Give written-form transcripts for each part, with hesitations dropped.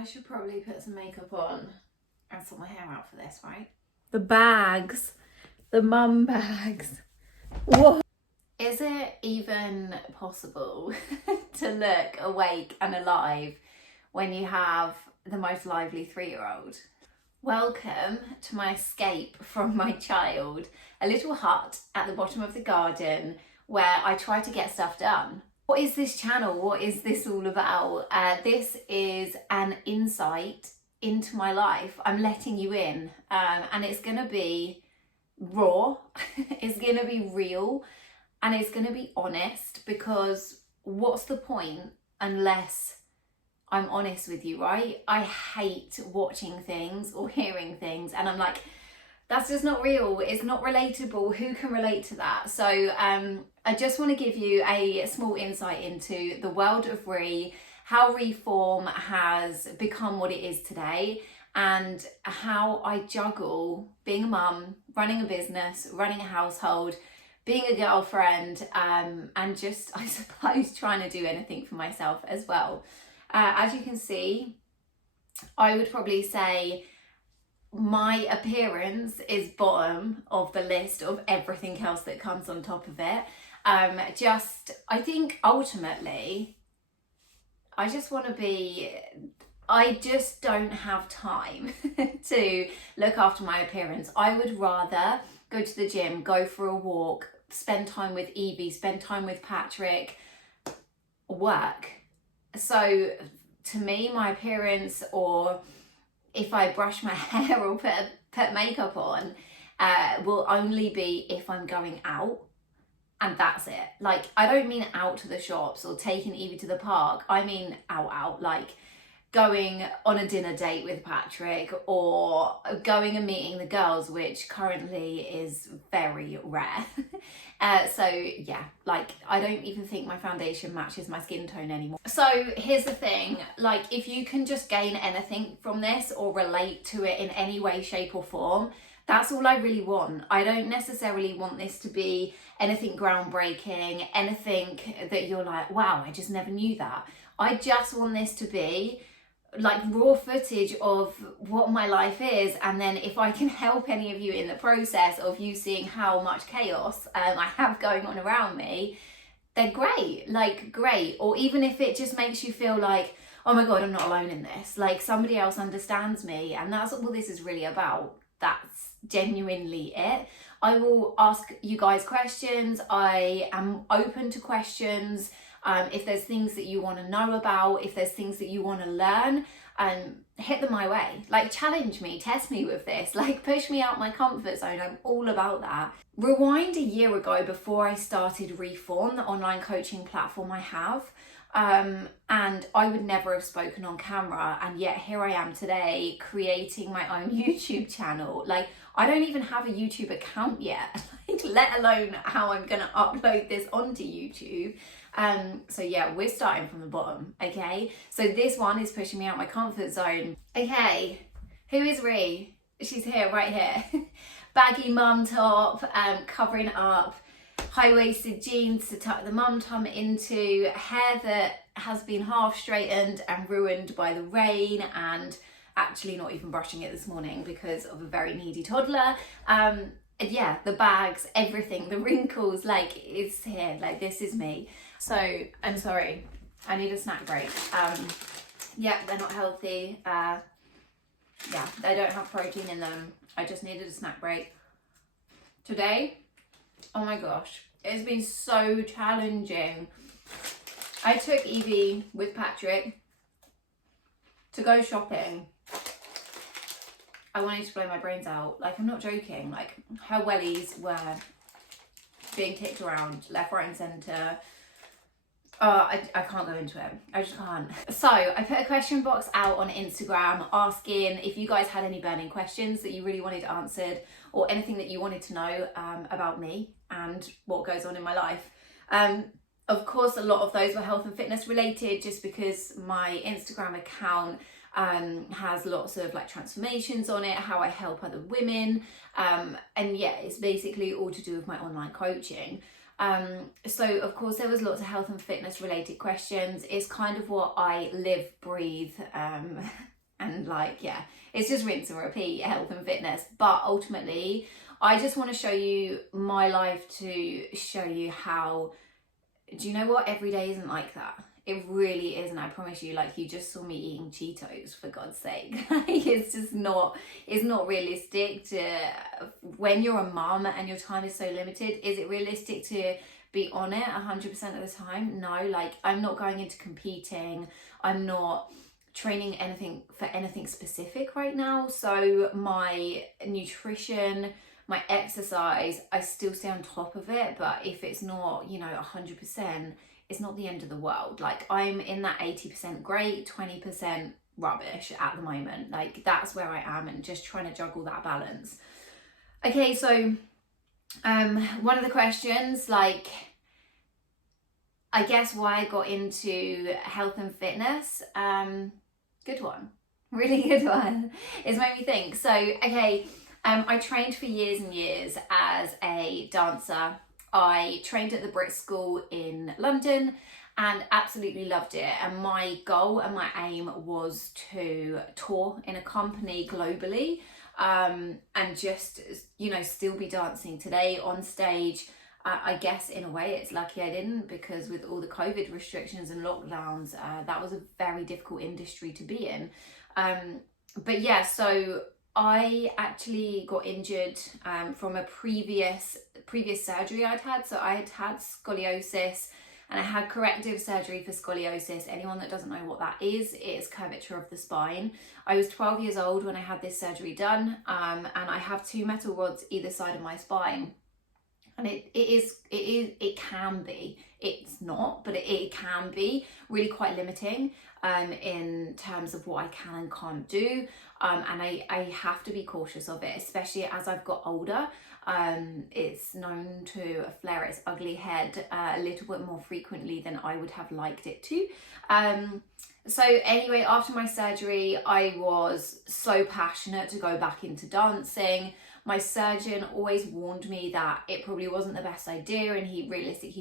I should probably put some makeup on and sort my hair out for this, right? The bags, the mum bags. What? Is it even possible to look awake and alive when you have the most lively 3-year-old? Welcome to my escape from my child, a little hut at the bottom of the garden where I try to get stuff done. What is this channel? What is this all about? This is an insight into my life. I'm letting you in, and it's gonna be raw, it's gonna be real, and it's gonna be honest, because what's the point unless I'm honest with you, right? I hate watching things or hearing things and I'm like, that's just not real, it's not relatable, who can relate to that? So I just want to give you a small insight into the world of how reform has become what it is today, and how I juggle being a mum, running a business, running a household, being a girlfriend, and just, I suppose, trying to do anything for myself as well. As you can see, I would probably say my appearance is bottom of the list of everything else that comes on top of it. I think ultimately, I just don't have time to look after my appearance. I would rather go to the gym, go for a walk, spend time with Evie, spend time with Patrick, work. So to me, my appearance, or if I brush my hair or put makeup on, will only be if I'm going out, and that's it. Like, I don't mean out to the shops or taking Evie to the park. I mean out, like going on a dinner date with Patrick, or going and meeting the girls, which currently is very rare. So yeah, like, I don't even think my foundation matches my skin tone anymore. So here's the thing, like, if you can just gain anything from this or relate to it in any way, shape or form, that's all I really want. I don't necessarily want this to be anything groundbreaking, anything that you're like, wow, I just never knew that. I just want this to be like raw footage of what my life is, and then if I can help any of you in the process of you seeing how much chaos I have going on around me, then great, like great. Or even if it just makes you feel like, oh my god, I'm not alone in this, like somebody else understands me, and that's what this is really about. That's genuinely it. I will ask you guys questions. I am open to questions. If there's things that you want to know about, if there's things that you want to learn, hit them my way. Like, challenge me, test me with this, like push me out my comfort zone. I'm all about that. Rewind a year ago, before I started Reform, the online coaching platform I have, and I would never have spoken on camera, and yet here I am today creating my own YouTube channel. Like, I don't even have a YouTube account yet, like, let alone how I'm gonna upload this onto YouTube. So yeah, we're starting from the bottom, okay? So this one is pushing me out my comfort zone. Okay, who is Ree? She's here, right here. Baggy mum top, covering up, high-waisted jeans to tuck the mum tum into, hair that has been half straightened and ruined by the rain, and actually not even brushing it this morning because of a very needy toddler. Yeah, the bags, everything, the wrinkles, like, it's here, like, this is me. So I'm sorry, I need a snack break. Yeah, they're not healthy. Yeah, they don't have protein in them. I just needed a snack break. Today, oh my gosh, it's been so challenging. I took Evie with Patrick to go shopping. I wanted to blow my brains out. Like, I'm not joking. Like, her wellies were being kicked around left, right and centre. I can't go into it. I just can't. So I put a question box out on Instagram asking if you guys had any burning questions that you really wanted answered, or anything that you wanted to know about me and what goes on in my life. Of course, a lot of those were health and fitness related, just because my Instagram account has lots of like transformations on it, how I help other women, and yeah, it's basically all to do with my online coaching. So of course there was lots of health and fitness related questions. It's kind of what I live, breathe, Like, yeah, it's just rinse and repeat, health and fitness. But ultimately, I just want to show you my life to show you how, do you know what? Every day isn't like that. It really isn't. I promise you. Like, you just saw me eating Cheetos, for God's sake. It's just not, it's not realistic to, when you're a mum and your time is so limited, is it realistic to be on it 100% of the time? No. Like, I'm not going into competing. I'm not training anything for anything specific right now. So my nutrition, my exercise, I still stay on top of it. But if it's not, 100%, it's not the end of the world. Like, I'm in that 80% great, 20% rubbish at the moment. Like, that's where I am, and just trying to juggle that balance. Okay, so one of the questions, like, I guess why I got into health and fitness, good one, really good one. It's made me think. So, okay, I trained for years and years as a dancer. I trained at the Brit School in London and absolutely loved it. And my goal and my aim was to tour in a company globally, and just, still be dancing today on stage. I guess in a way it's lucky I didn't, because with all the COVID restrictions and lockdowns, that was a very difficult industry to be in. But yeah, so I actually got injured from a previous surgery I'd had. So I had scoliosis, and I had corrective surgery for scoliosis. Anyone that doesn't know what that is, it's curvature of the spine. I was 12 years old when I had this surgery done, and I have 2 metal rods either side of my spine. And it can be, it's not, but it can be really quite limiting in terms of what I can and can't do. And I have to be cautious of it, especially as I've got older. It's known to flare its ugly head a little bit more frequently than I would have liked it to. So anyway, after my surgery, I was so passionate to go back into dancing. My surgeon always warned me that it probably wasn't the best idea, and he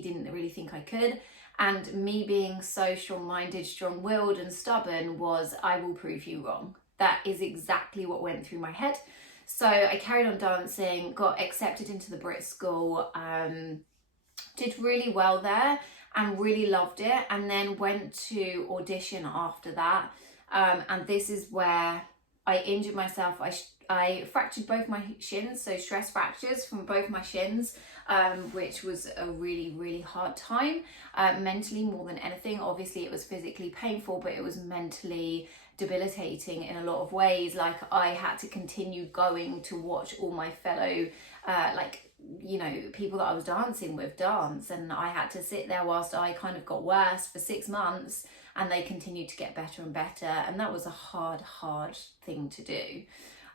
didn't really think I could. And me being so strong-minded, strong-willed and stubborn was, I will prove you wrong. That is exactly what went through my head. So I carried on dancing, got accepted into the Brit School, did really well there and really loved it, and then went to audition after that. And this is where I injured myself. I fractured both my shins, so stress fractures from both my shins, which was a really, really hard time, mentally more than anything. Obviously it was physically painful, but it was mentally debilitating in a lot of ways. Like, I had to continue going to watch all my fellow, people that I was dancing with dance, and I had to sit there whilst I kind of got worse for 6 months, and they continued to get better and better, and that was a hard thing to do.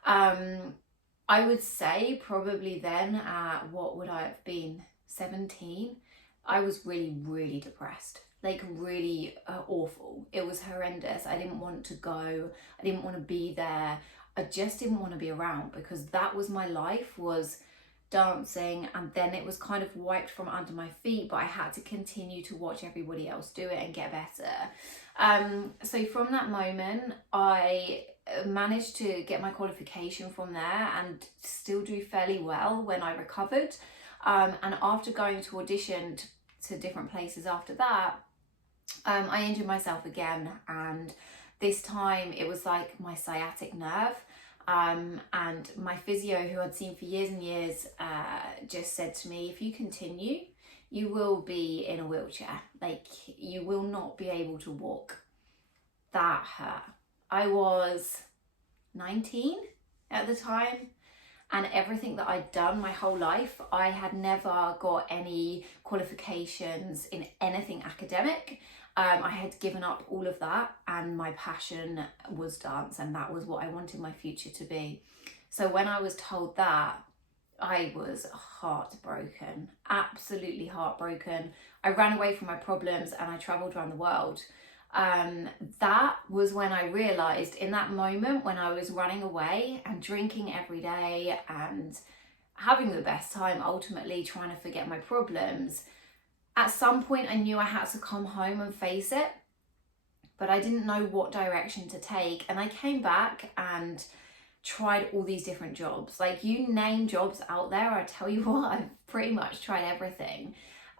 I would say probably then at, what would I have been, 17, I was really, really depressed, like really awful. It was horrendous. I didn't want to go. I didn't want to be there. I just didn't want to be around, because that was my life, was dancing, and then it was kind of wiped from under my feet, but I had to continue to watch everybody else do it and get better. So from that moment, I managed to get my qualification from there and still do fairly well when I recovered. And after going to audition to different places after that, I injured myself again, and this time it was like my sciatic nerve. And my physio, who I'd seen for years and years, just said to me, if you continue, you will be in a wheelchair. Like, you will not be able to walk. That hurt. I was 19 at the time, and everything that I'd done my whole life, I had never got any qualifications in anything academic. I had given up all of that, and my passion was dance, and that was what I wanted my future to be. So when I was told that, I was heartbroken, absolutely heartbroken. I ran away from my problems and I travelled around the world. That was when I realised, in that moment when I was running away and drinking every day and having the best time, ultimately trying to forget my problems, at some point I knew I had to come home and face it. but I didn't know what direction to take. And I came back and tried all these different jobs. Like, you name jobs out there, I tell you what, I've pretty much tried everything.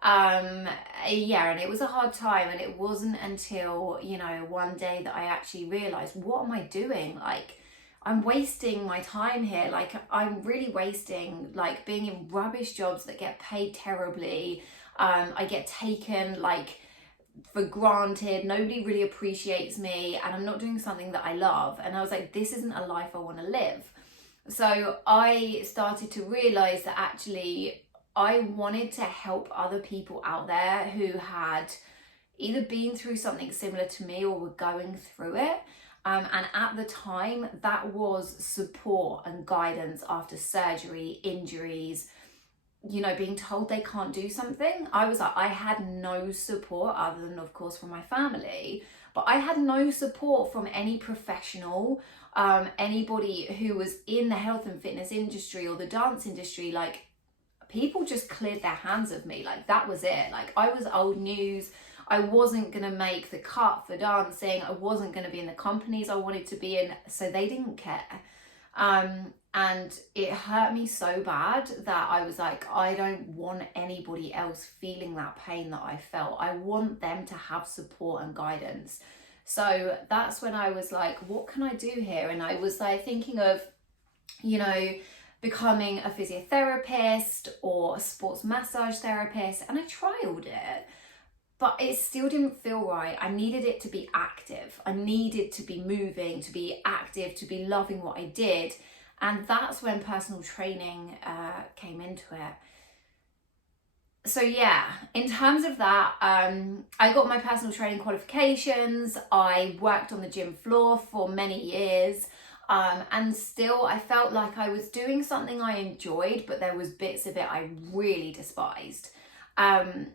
Yeah, and it was a hard time, and it wasn't until, you know, one day that I actually realized, what am I doing? Like, I'm wasting my time here. Like, I'm really wasting, like, being in rubbish jobs that get paid terribly. I get taken, like, for granted. Nobody really appreciates me, and I'm not doing something that I love. And I was like, this isn't a life I want to live. So I started to realize that actually I wanted to help other people out there who had either been through something similar to me or were going through it. And at the time, that was support and guidance after surgery, injuries, you know, being told they can't do something. I was like, I had no support other than, of course, from my family, but I had no support from any professional, anybody who was in the health and fitness industry or the dance industry. Like, people just cleared their hands of me. Like, that was it. Like, I was old news. I wasn't going to make the cut for dancing. I wasn't going to be in the companies I wanted to be in, so they didn't care. And it hurt me so bad that I was like, I don't want anybody else feeling that pain that I felt. I want them to have support and guidance. So that's when I was like, what can I do here? And I was like thinking of, you know, becoming a physiotherapist or a sports massage therapist, and I trialed it, but it still didn't feel right. I needed it to be active. I needed to be moving, to be active, to be loving what I did. And that's when personal training came into it. So yeah, in terms of that, I got my personal training qualifications. I worked on the gym floor for many years. And still I felt like I was doing something I enjoyed, but there was bits of it I really despised. And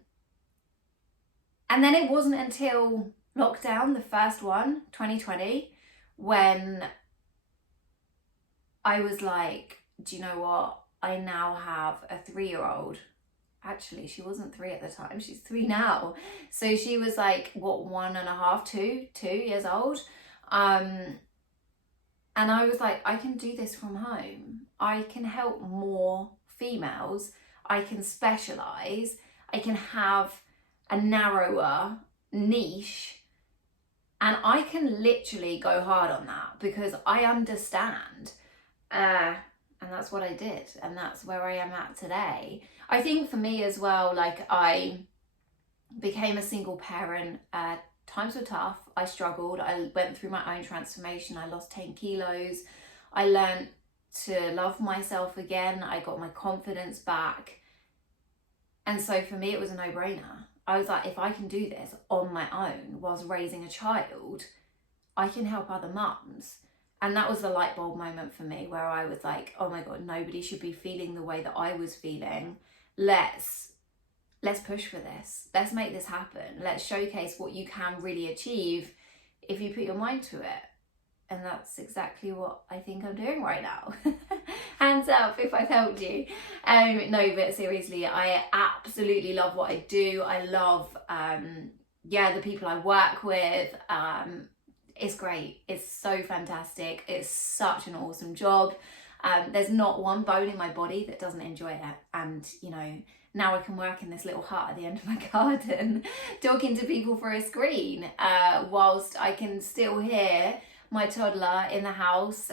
then it wasn't until lockdown, the first one, 2020, when I was like, do you know what? I now have a 3-year-old. Actually, she wasn't 3 at the time. She's 3 now. So she was like, what, 1.5, 2 years old. And I was like, I can do this from home. I can help more females. I can specialize. I can have a narrower niche. And I can literally go hard on that because I understand. And that's what I did. And that's where I am at today. I think for me as well, like, I became a single parent. Times were tough. I struggled. I went through my own transformation. I lost 10 kilos. I learned to love myself again. I got my confidence back. And so for me, it was a no-brainer. I was like, if I can do this on my own whilst raising a child, I can help other mums. And that was the light bulb moment for me, where I was like, oh my God, nobody should be feeling the way that I was feeling. Let's push for this. Let's make this happen. Let's showcase what you can really achieve if you put your mind to it. And that's exactly what I think I'm doing right now. Hands up if I've helped you. No, but seriously, I absolutely love what I do. I love, the people I work with. It's great. It's so fantastic. It's such an awesome job. There's not one bone in my body that doesn't enjoy it. And, you know, now I can work in this little hut at the end of my garden, talking to people through a screen, whilst I can still hear my toddler in the house,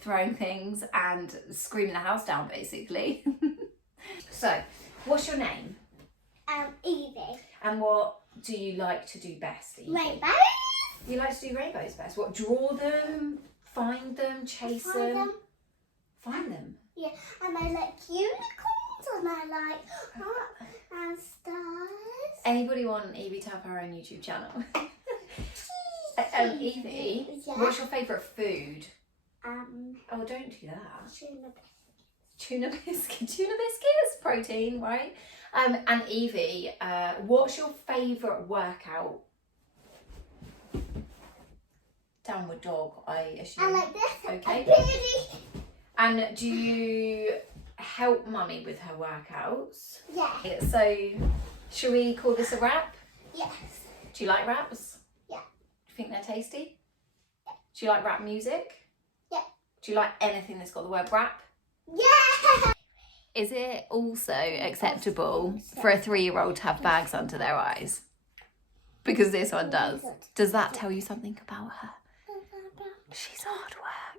throwing things and screaming the house down, basically. So, what's your name? Evie. And what do you like to do best, Evie? Rainbows. You like to do rainbows best? What, draw them, find them, chase them? Find them? Yeah, and I like unicorns, and I like and stars. Anybody want Evie to have her own YouTube channel? Evie, Yeah. what's your favourite food? Oh, don't do that. tuna biscuits. Tuna biscuits, protein, right? And Evie, what's your favourite workout? Downward dog, I assume. I like this. Okay. Really? And do you help Mummy with her workouts? Yeah. So, should we call this a wrap? Yes. Do you like wraps? Yeah. you think they're tasty? Do you like rap music? Yeah. Do you like anything that's got the word rap? Yeah. Is it also acceptable for a 3-year-old to have bags under their eyes? Because this one does. Does that tell you something about her? She's hard work.